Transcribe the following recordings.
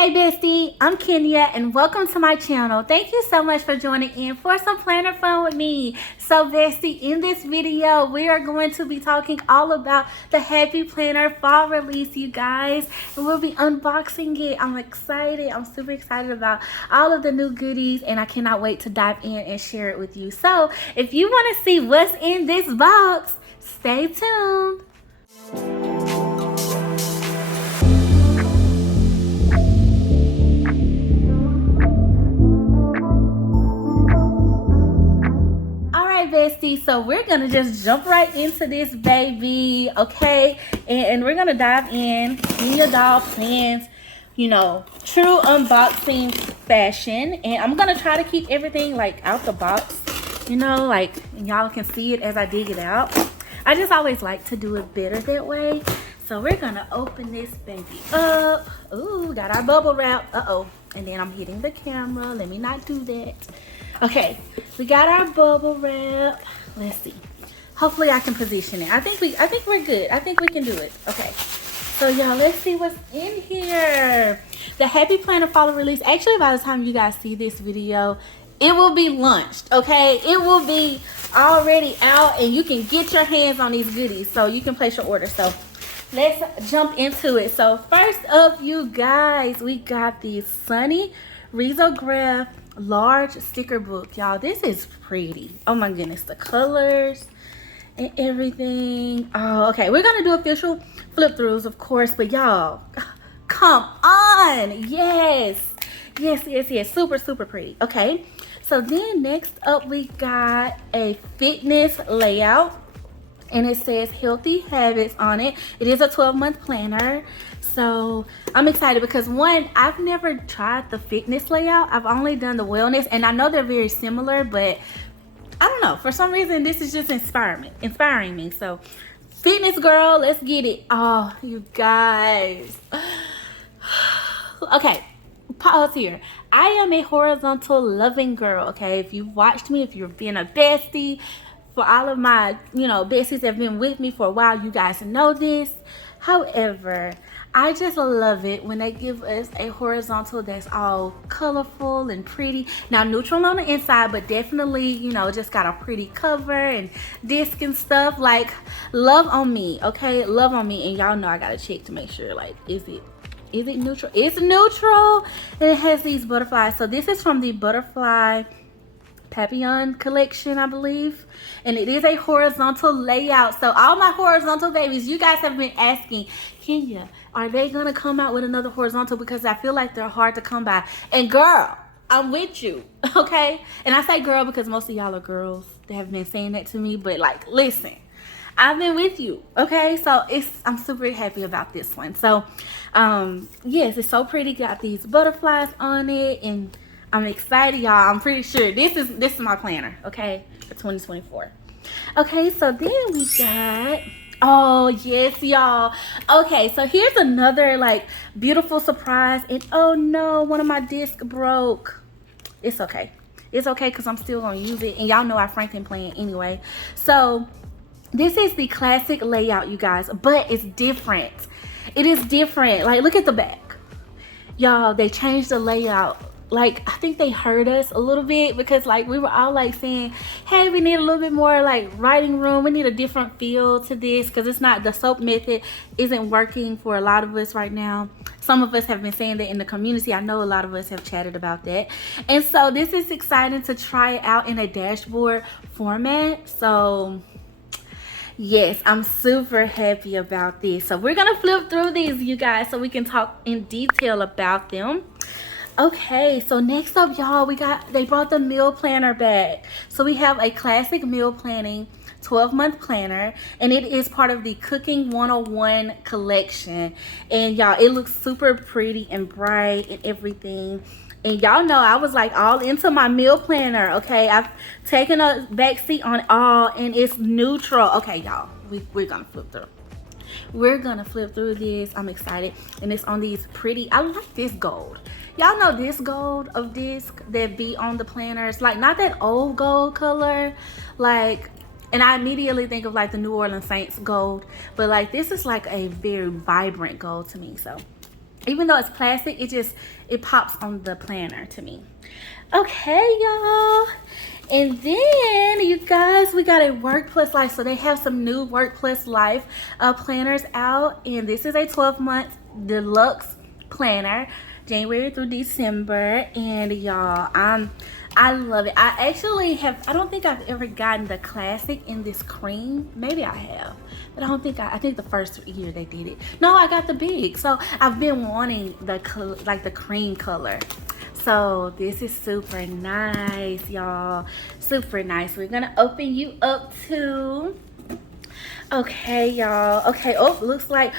Hey Bestie, I'm Kenya and welcome to my channel. Thank you so much for joining in for some planner fun with me. So Bestie, in this video, we are going to be talking all about the Happy Planner fall release, you guys. And we'll be unboxing it. I'm excited. I'm super excited about all of the new goodies and I cannot wait to dive in and share it with you. So if you want to see what's in this box, stay tuned. Bestie, so we're gonna just jump right into this baby, okay? And we're gonna dive in your doll plans, you know, true unboxing fashion. And I'm gonna try to keep everything like out the box, you know, like y'all can see it as I dig it out. I just always like to do it better that way. So we're gonna open this baby up. Ooh, got our bubble wrap. And then I'm hitting the camera. Let me not do that. Okay, we got our bubble wrap. Let's see. Hopefully I can position it. I think we're good. I think we can do it. Okay. So y'all, let's see what's in here. The Happy Planner fall release. Actually, by the time you guys see this video, it will be launched, okay? It will be already out and you can get your hands on these goodies so you can place your order. So let's jump into it. So first up, you guys, we got the Sunny Risograph large sticker book. Y'all, this is pretty. Oh my goodness, the colors and everything. Oh, okay, we're gonna do official flip throughs, of course, but y'all, come on. Yes, super pretty. Okay, so then next up we got a fitness layout and it says healthy habits on it. It is a 12-month planner. So I'm excited because one, I've never tried the fitness layout. I've only done the wellness and I know they're very similar, but I don't know. For some reason, this is just inspiring me. So fitness girl, let's get it. Oh, you guys. Okay, pause here. I am a horizontal loving girl, okay? If you've watched me, if you've been a bestie, for all of my, besties that have been with me for a while, you guys know this. However, I just love it when they give us a horizontal that's all colorful and pretty. Now, neutral on the inside, but definitely, just got a pretty cover and disc and stuff. Like, love on me, okay? Love on me. And y'all know I gotta check to make sure, like, is it neutral? It's neutral. And it has these butterflies. So this is from the Butterfly Papillon collection, I believe, and it is a horizontal layout. So all my horizontal babies, you guys have been asking, Kenya, are they gonna come out with another horizontal, because I feel like they're hard to come by. And girl, I'm with you, okay? And I say girl because most of y'all are girls. They have been saying that to me, but like, listen, I've been with you, okay? So I'm super happy about this one. So yes, it's so pretty. Got these butterflies on it and I'm excited, y'all. I'm pretty sure this is my planner, okay, for 2024. Okay, so then we got, oh yes, y'all. Okay, so here's another like beautiful surprise. And oh no, one of my discs broke. It's okay. It's okay because I'm still gonna use it. And y'all know I Franken plan anyway. So this is the classic layout, you guys, but it's different. It is different. Like, look at the back. Y'all, they changed the layout. Like, I think they heard us a little bit because like we were all like saying, hey, we need a little bit more like writing room. We need a different feel to this because it's not, the soap method isn't working for a lot of us right now. Some of us have been saying that in the community. I know a lot of us have chatted about that. And so this is exciting to try it out in a dashboard format. So yes, I'm super happy about this. So we're gonna flip through these, you guys, so we can talk in detail about them. Okay, so next up, y'all, they brought the meal planner back. So we have a classic meal planning 12-month planner, and it is part of the Cooking 101 collection. And y'all, it looks super pretty and bright and everything. And y'all know I was like all into my meal planner, okay? I've taken a backseat on all, and it's neutral. Okay, y'all, we're gonna flip through. We're gonna flip through this. I'm excited. And it's on these pretty, I like this gold. Y'all know this gold of disc that be on the planners, like not that old gold color, like, and I immediately think of like the New Orleans Saints gold, but like this is like a very vibrant gold to me. So even though it's plastic, it pops on the planner to me. Okay, y'all. And then, you guys, we got a Work Plus Life. So they have some new Work Plus Life planners out. And this is a 12-month deluxe planner, January through December. And y'all, I love it. I don't think I've ever gotten the classic in this cream. Maybe I have, but I think the first year they did it. No, I got the big. So I've been wanting the cream color. So this is super nice, y'all. Super nice. We're gonna open you up too. Okay, y'all. Okay, oh, looks like,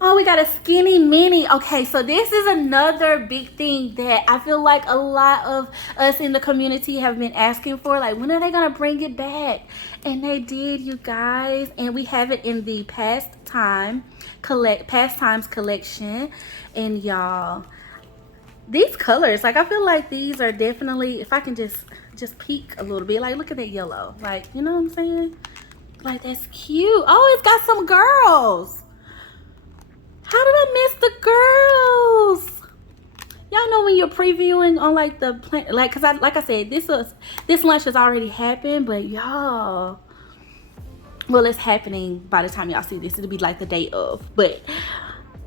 oh, we got a skinny mini. Okay, so this is another big thing that I feel like a lot of us in the community have been asking for. Like, when are they gonna bring it back? And they did, you guys. And we have it in the Pastimes collection. And y'all, these colors, like, I feel like these are definitely, if I can just peek a little bit, like, look at that yellow, like, you know what I'm saying? Like, that's cute. Oh, it's got some girls. How did I miss the girls? Y'all know when you're previewing on like the plan, like, cause like I said, this lunch has already happened, but y'all, well, it's happening by the time y'all see this. It'll be like the day of, but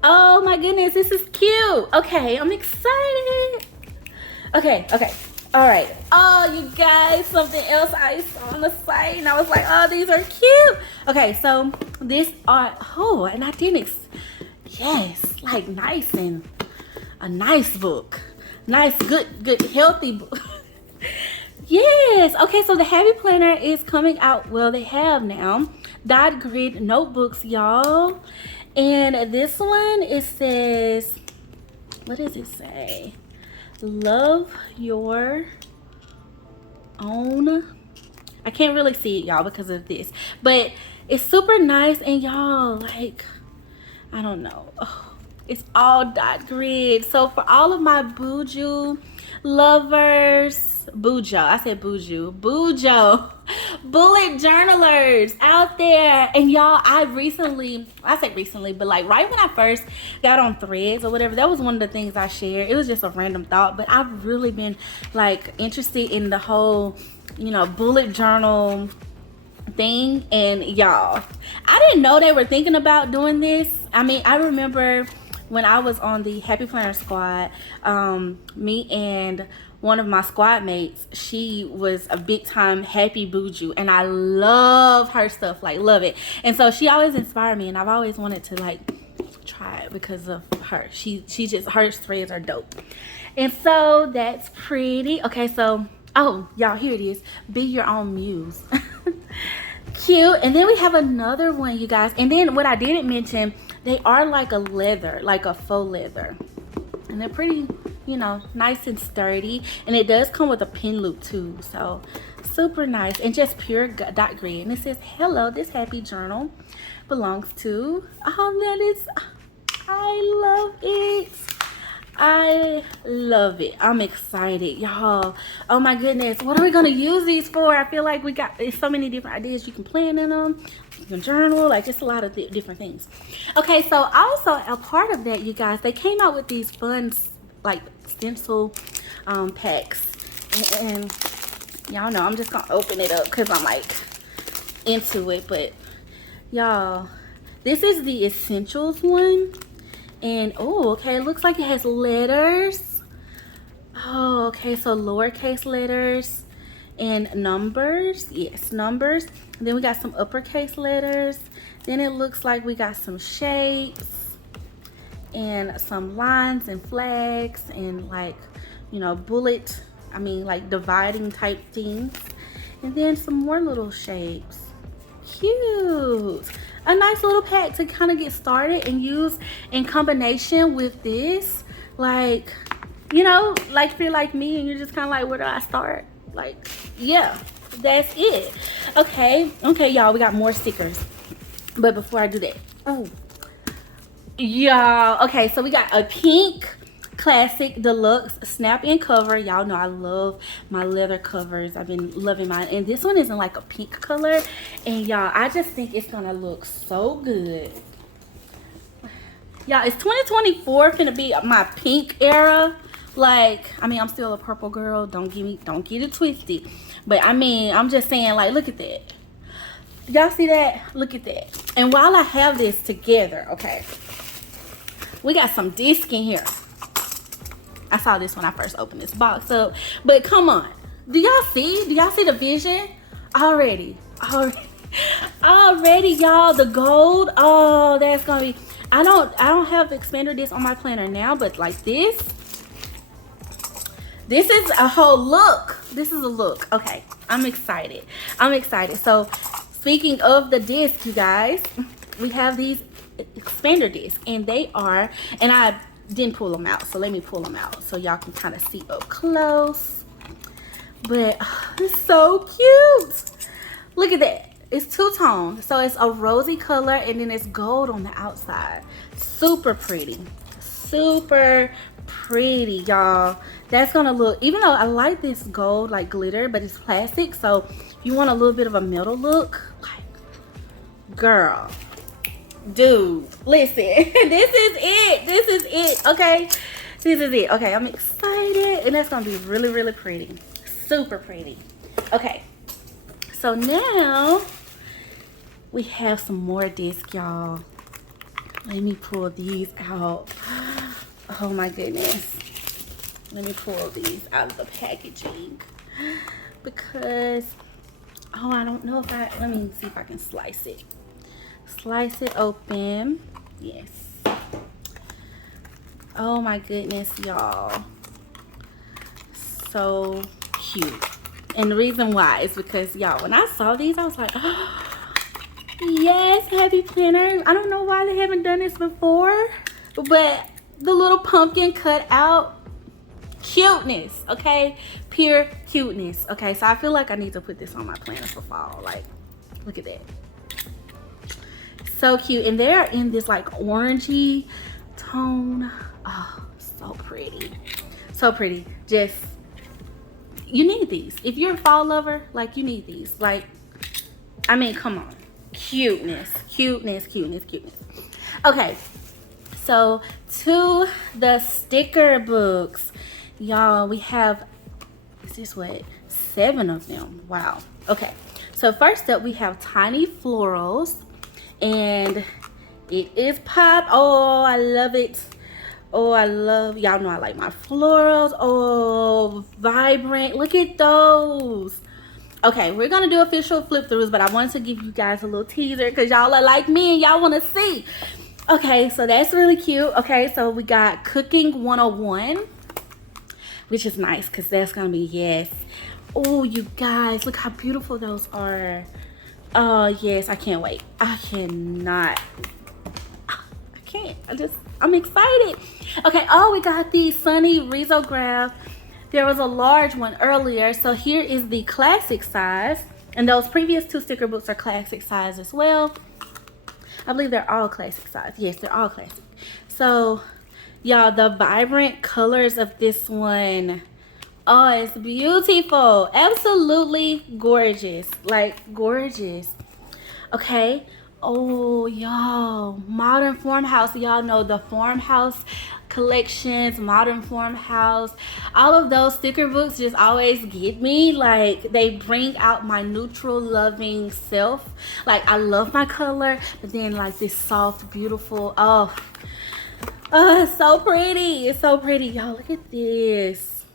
oh my goodness, this is cute. Okay, I'm excited. Okay, all right. Oh, you guys, something else I saw on the site, and I was like, oh, these are cute. Okay, so this are, oh, and I didn't, yes, like nice, and a nice book. Nice, good, healthy book. Yes, okay, so the Happy Planner is coming out, well, they have now, dot grid notebooks, y'all. And this one, it says, what does it say? Love your own. I can't really see it, y'all, because of this, but it's super nice. And y'all, like, I don't know, oh, it's all dot grid. So for all of my Buju lovers, Bujo, I said Buju, Bujo bullet journalers out there, and y'all, I say recently, but like right when I first got on Threads or whatever, that was one of the things I shared. It was just a random thought, but I've really been like interested in the whole, you know, bullet journal thing. And y'all, I didn't know they were thinking about doing this. I mean, I remember when I was on the Happy Planner squad, me and one of my squad mates, she was a big time Happy Buju, and I love her stuff, like love it. And so she always inspired me, and I've always wanted to like try it because of her. She just, her threads are dope. And so that's pretty. Okay, so, oh, y'all, here it is. Be your own muse. Cute. And then we have another one, you guys. And then what I didn't mention, they are like a leather, like a faux leather. And they're pretty, you know, nice and sturdy. And it does come with a pin loop too. So super nice. And just pure dot grid. And it says, hello, this happy journal belongs to, oh, that is, I love it. I love it. I'm excited, y'all. Oh my goodness, what are we gonna use these for? I feel like we got, there's so many different ideas. You can plan in them, you can journal, like just a lot of different things. Okay, so also a part of that, you guys, they came out with these fun like stencil packs, and y'all know I'm just gonna open it up because I'm like into it. But y'all, this is the essentials one. And oh, okay, it looks like it has letters. Oh, okay, so lowercase letters and numbers. Yes, numbers. And then we got some uppercase letters. Then it looks like we got some shapes and some lines and flags and like, you know, bullet, I mean like dividing type things. And then some more little shapes. Cute. A nice little pack to kind of get started and use in combination with this. Like, you know, like if you're like me and you're just kind of like, where do I start? Like, yeah, that's it. Okay, y'all, we got more stickers. But before I do that, oh, y'all, okay, so we got a pink classic deluxe snap-in cover. Y'all know I love my leather covers. I've been loving mine, and this one is in like a pink color, and y'all, I just think it's gonna look so good. Y'all, it's 2024 finna be my pink era. Like, I mean, I'm still a purple girl. Don't get it twisted. But I mean, I'm just saying, like, look at that. Y'all see that? Look at that. And while I have this together, okay, we got some disc in here. I saw this when I first opened this box up. But come on. Do y'all see? Do y'all see the vision? Already, y'all. The gold. Oh, that's gonna be. I don't have the expander disc on my planner now, but like this is a whole look. This is a look. Okay, I'm excited. So speaking of the disc, you guys, we have these expander discs, and they are, and I didn't pull them out, so let me pull them out so y'all can kind of see up close. But it's so cute. Look at that. It's two-tone, so it's a rosy color, and then it's gold on the outside. Super pretty, y'all. That's gonna look, even though I like this gold like glitter, but it's plastic, so if you want a little bit of a metal look, like, girl, dude, listen. This is it, okay? This is it. Okay, I'm excited, and that's gonna be really pretty. Super pretty. Okay, so now we have some more discs, y'all. Let me pull these out. Oh my goodness. Let me pull these out of the packaging because, oh, I don't know if let me see if I can slice it. Slice it open. Yes. Oh my goodness, y'all. So cute. And the reason why is because, y'all, when I saw these, I was like, oh, yes, Happy Planner. I don't know why they haven't done this before, but the little pumpkin cut out, cuteness, okay? Pure cuteness, okay? So I feel like I need to put this on my planner for fall. Like, look at that. So cute. And they're in this like orangey tone. Oh, so pretty. So pretty. Just, you need these. If you're a fall lover, like, you need these. Like, I mean, come on. Cuteness. Okay, so to the sticker books, y'all. We have, is this what, 7 of them? Wow. Okay, so first up we have Tiny Florals, and it is pop. Oh, I love it. Oh, I love, y'all know I like my florals. Oh, vibrant. Look at those. Okay, we're gonna do official flip throughs, but I wanted to give you guys a little teaser because y'all are like me and y'all want to see. Okay, so that's really cute. Okay, so we got Cooking 101, which is nice because that's gonna be, yes. Oh, you guys, look how beautiful those are. Oh, yes, I can't wait. I cannot. I can't. I'm excited. Okay, oh, we got the Sunny Risograph. There was a large one earlier, so here is the classic size, and those previous 2 sticker books are classic size as well. I believe they're all classic size. Yes, they're all classic. So, y'all, the vibrant colors of this one, oh, it's beautiful. Absolutely gorgeous. Like, gorgeous. Okay. Oh, y'all, Modern Farmhouse. Y'all know the Farmhouse collections, Modern Farmhouse, all of those sticker books just always get me. Like, they bring out my neutral loving self. Like, I love my color, but then like this soft, beautiful, oh, it's so pretty. It's so pretty, y'all. Look at this.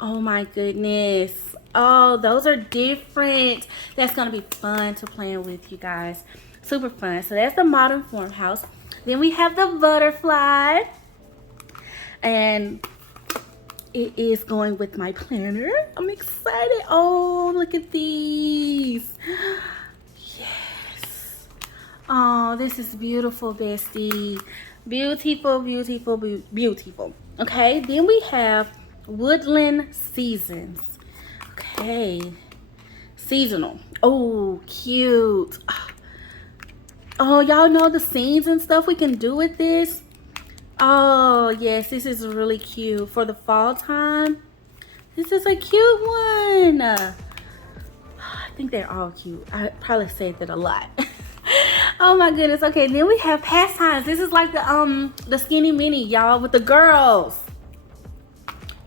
Oh my goodness. Oh, those are different. That's gonna be fun to plan with, you guys. Super fun. So that's the Modern Farmhouse. Then we have the Butterfly, and it is going with my planner. I'm excited. Oh, look at these. Yes. Oh, this is beautiful, Bestie. Beautiful, beautiful, beautiful. Okay, then we have Woodland Seasons. Okay, seasonal. Oh, cute. Oh, y'all know the scenes and stuff we can do with this. Oh, yes, this is really cute for the fall time. This is a cute one. I think they're all cute. I probably said that a lot. Oh my goodness. Okay, then we have pastimes. This is like the skinny mini, y'all, with the girls.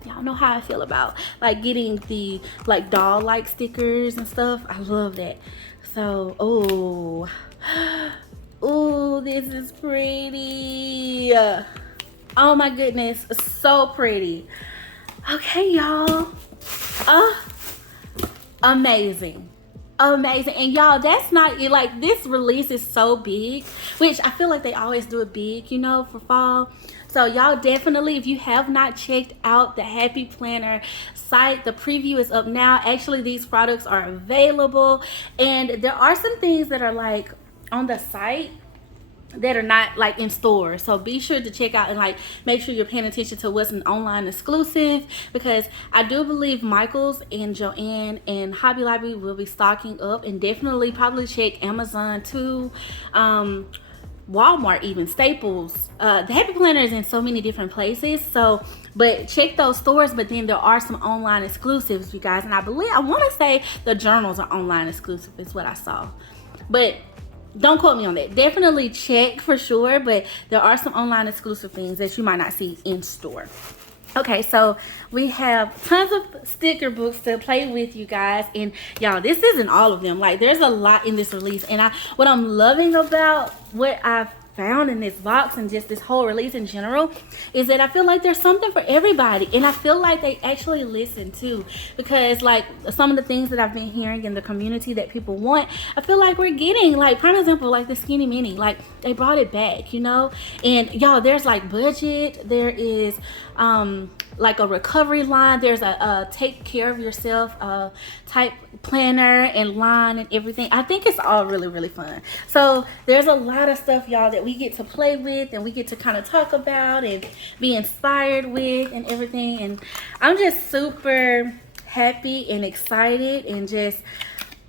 Y'all know how I feel about like getting the like doll like stickers and stuff. I love that. So oh this is pretty. Oh my goodness, so pretty. Okay, y'all. Amazing. Amazing. And y'all, that's not it. Like, this release is so big, which I feel like they always do it big, you know, for fall. So y'all definitely, if you have not checked out the Happy Planner site, the preview is up now. Actually, these products are available, and there are some things that are like on the site that are not like in stores, so be sure to check out and like make sure you're paying attention to what's an online exclusive, because I do believe Michaels and Joann and Hobby Lobby will be stocking up, and definitely probably check Amazon too, Walmart, even Staples. The Happy Planner is in so many different places, so but check those stores. But then there are some online exclusives, you guys, and I want to say the journals are online exclusive is what I saw, but don't quote me on that. Definitely check for sure, but there are some online exclusive things that you might not see in store. Okay, so we have tons of sticker books to play with, you guys, and y'all, this isn't all of them. Like, there's a lot in this release, and what I'm loving about what I've found in this box and just this whole release in general is that I feel like there's something for everybody, and I feel like they actually listen too, because like some of the things that I've been hearing in the community that people want, I feel like we're getting. Like, prime example, like the skinny mini, like they brought it back, you know. And y'all, there's like budget, there is like a recovery line, there's a take care of yourself type planner and line and everything. I think it's all really, really fun. So there's a lot of stuff, y'all, that we get to play with and we get to kind of talk about and be inspired with and everything. And I'm just super happy and excited and just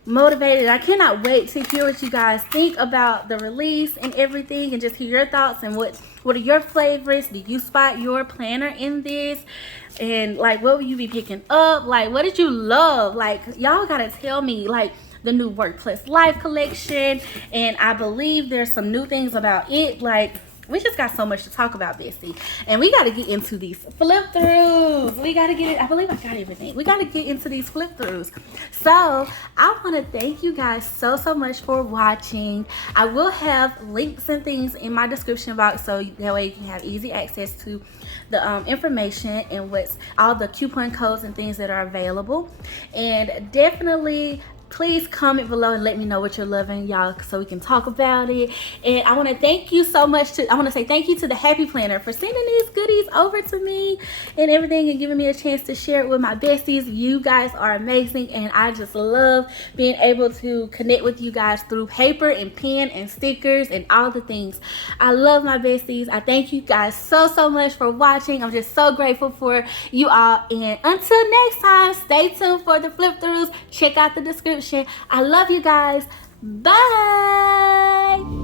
motivated. I cannot wait to hear what you guys think about the release and everything, and just hear your thoughts and what are your favorites. Do you spot your planner in this? And like, what will you be picking up? Like, what did you love? Like, y'all gotta tell me. Like, the new Work Plus Life collection, and I believe there's some new things about it. Like, we just got so much to talk about, Bestie. And we got to get into these flip throughs. We got to get it. I believe I got everything. We got to get into these flip throughs. So I want to thank you guys so much for watching. I will have links and things in my description box, so that way you can have easy access to the information and what's all the coupon codes and things that are available. And definitely please comment below and let me know what you're loving, y'all, so we can talk about it. And I want to thank you so much I want to say thank you to the Happy Planner for sending these goodies over to me and everything, and giving me a chance to share it with my besties. You guys are amazing, and I just love being able to connect with you guys through paper and pen and stickers and all the things. I love my besties. I thank you guys so much for watching. I'm just so grateful for you all, and until next time, stay tuned for the flip throughs. Check out the description. I love you guys. Bye.